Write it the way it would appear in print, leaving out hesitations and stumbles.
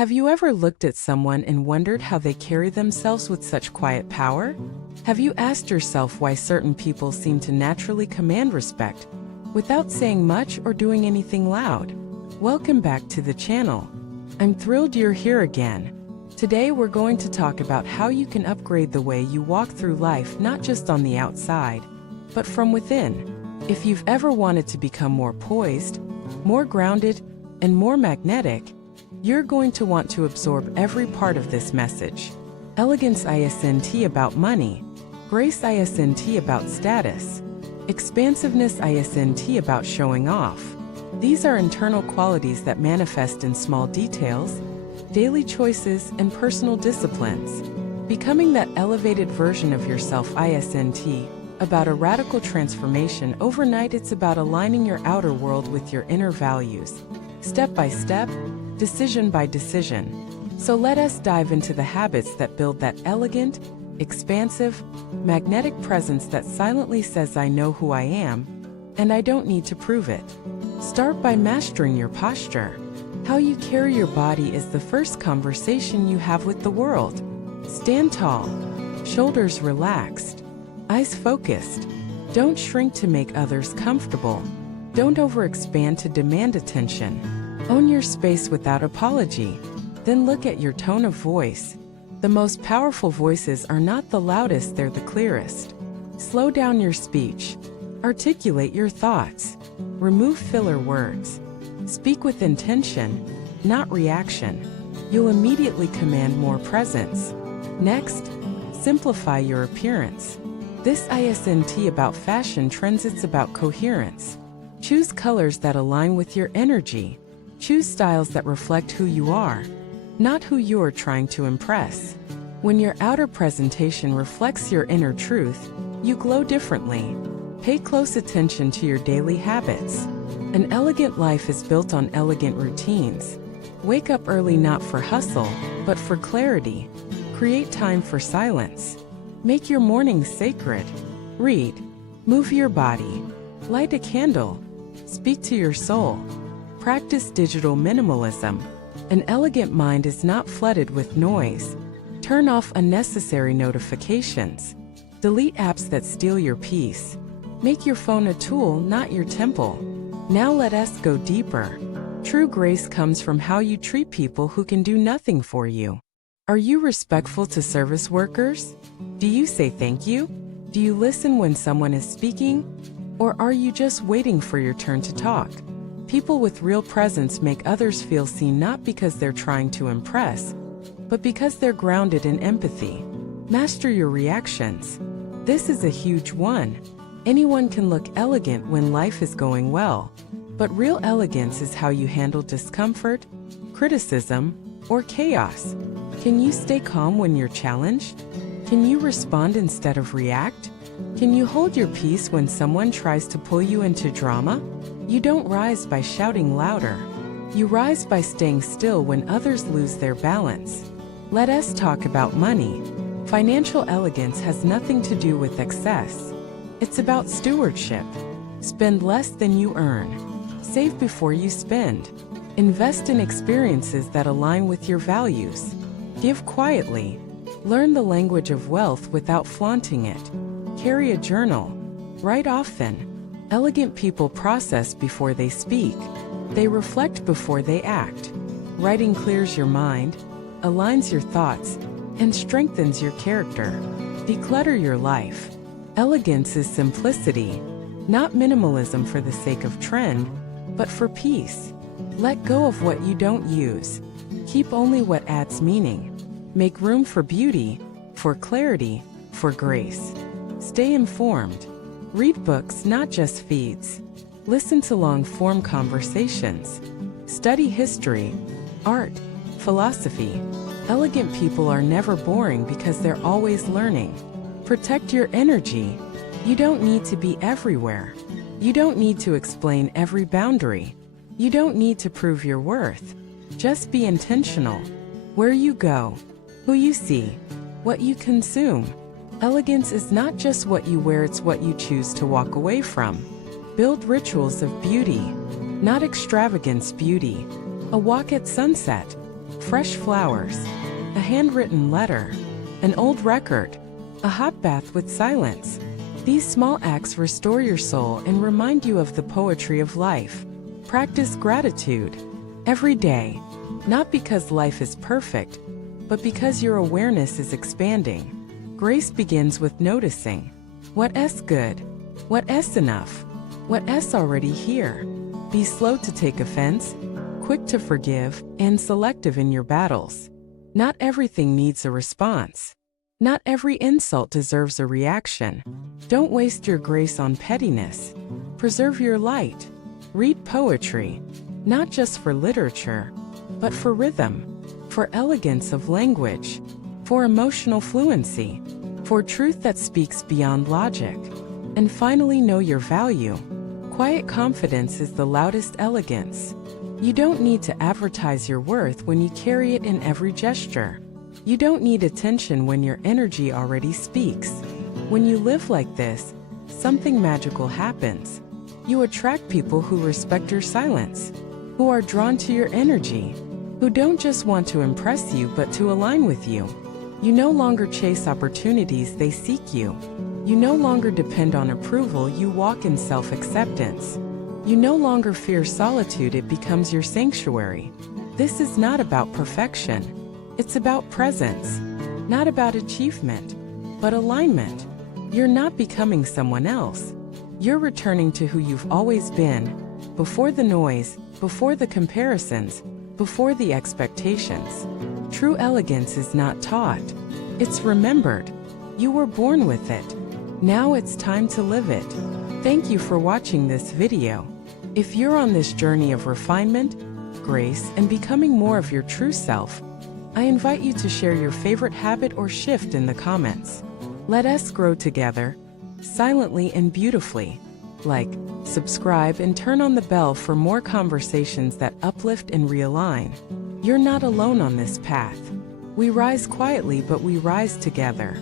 Have you ever looked at someone and wondered how they carry themselves with such quiet power? Have you asked yourself why certain people seem to naturally command respect without saying much or doing anything loud? Welcome back to the channel. I'm thrilled you're here again. Today we're going to talk about how you can upgrade the way you walk through life, not just on the outside, but from within. If you've ever wanted to become more poised, more grounded, and more magnetic, you're going to want to absorb every part of this message. Elegance isn't about money, grace isn't about status, expansiveness isn't about showing off. These are internal qualities that manifest in small details, daily choices, and personal disciplines. Becoming that elevated version of yourself isn't about a radical transformation overnight. It's about aligning your outer world with your inner values, step by step, decision by decision. So let us dive into the habits that build that elegant, expansive, magnetic presence that silently says, I know who I am, and I don't need to prove it. Start by mastering your posture. How you carry your body is the first conversation you have with the world. Stand tall, shoulders relaxed, eyes focused. Don't shrink to make others comfortable. Don't overexpand to demand attention. Own your space without apology. Then look at your tone of voice. The most powerful voices are not the loudest, they're the clearest. Slow down your speech. Articulate your thoughts. Remove filler words. Speak with intention, not reaction. You'll immediately command more presence. Next, simplify your appearance. This isn't about fashion trends, it's about coherence. Choose colors that align with your energy. Choose styles that reflect who you are, not who you're trying to impress. When your outer presentation reflects your inner truth, you glow differently. Pay close attention to your daily habits. An elegant life is built on elegant routines. Wake up early not for hustle, but for clarity. Create time for silence. Make your mornings sacred. Read. Move your body. Light a candle. Speak to your soul. Practice digital minimalism. An elegant mind is not flooded with noise. Turn off unnecessary notifications. Delete apps that steal your peace. Make your phone a tool, not your temple. Now let us go deeper. True grace comes from how you treat people who can do nothing for you. Are you respectful to service workers? Do you say thank you? Do you listen when someone is speaking? Or are you just waiting for your turn to talk? People with real presence make others feel seen, not because they're trying to impress, but because they're grounded in empathy. Master your reactions. This is a huge one. Anyone can look elegant when life is going well, but real elegance is how you handle discomfort, criticism, or chaos. Can you stay calm when you're challenged? Can you respond instead of react? Can you hold your peace when someone tries to pull you into drama? You don't rise by shouting louder. You rise by staying still when others lose their balance. Let us talk about money. Financial elegance has nothing to do with excess. It's about stewardship. Spend less than you earn. Save before you spend. Invest in experiences that align with your values. Give quietly. Learn the language of wealth without flaunting it. Carry a journal. Write often. Elegant people process before they speak. They reflect before they act. Writing clears your mind, aligns your thoughts, and strengthens your character. Declutter your life. Elegance is simplicity, not minimalism for the sake of trend, but for peace. Let go of what you don't use. Keep only what adds meaning. Make room for beauty, for clarity, for grace. Stay informed. Read books, not just feeds. Listen to long-form conversations. Study history, art, philosophy. Elegant people are never boring because they're always learning. Protect your energy. You don't need to be everywhere. You don't need to explain every boundary. You don't need to prove your worth. Just be intentional. Where you go, who you see, what you consume. Elegance is not just what you wear, it's what you choose to walk away from. Build rituals of beauty, not extravagance beauty. A walk at sunset, fresh flowers, a handwritten letter, an old record, a hot bath with silence. These small acts restore your soul and remind you of the poetry of life. Practice gratitude every day, not because life is perfect, but because your awareness is expanding. Grace begins with noticing what's good, what's enough, what's already here. Be slow to take offense, quick to forgive, and selective in your battles. Not everything needs a response. Not every insult deserves a reaction. Don't waste your grace on pettiness. Preserve your light. Read poetry, not just for literature, but for rhythm, for elegance of language, for emotional fluency, for truth that speaks beyond logic. And finally, know your value. Quiet confidence is the loudest elegance. You don't need to advertise your worth when you carry it in every gesture. You don't need attention when your energy already speaks. When you live like this, something magical happens. You attract people who respect your silence, who are drawn to your energy, who don't just want to impress you but to align with you. You no longer chase opportunities, they seek you. You no longer depend on approval, you walk in self-acceptance. You no longer fear solitude, it becomes your sanctuary. This is not about perfection. It's about presence, not about achievement, but alignment. You're not becoming someone else. You're returning to who you've always been, before the noise, before the comparisons, before the expectations. True elegance is not taught. It's remembered. You were born with it. Now it's time to live it. Thank you for watching this video. If you're on this journey of refinement, grace, and becoming more of your true self, I invite you to share your favorite habit or shift in the comments. Let us grow together, silently and beautifully. Like, subscribe, and turn on the bell for more conversations that uplift and realign. You're not alone on this path. We rise quietly, but we rise together.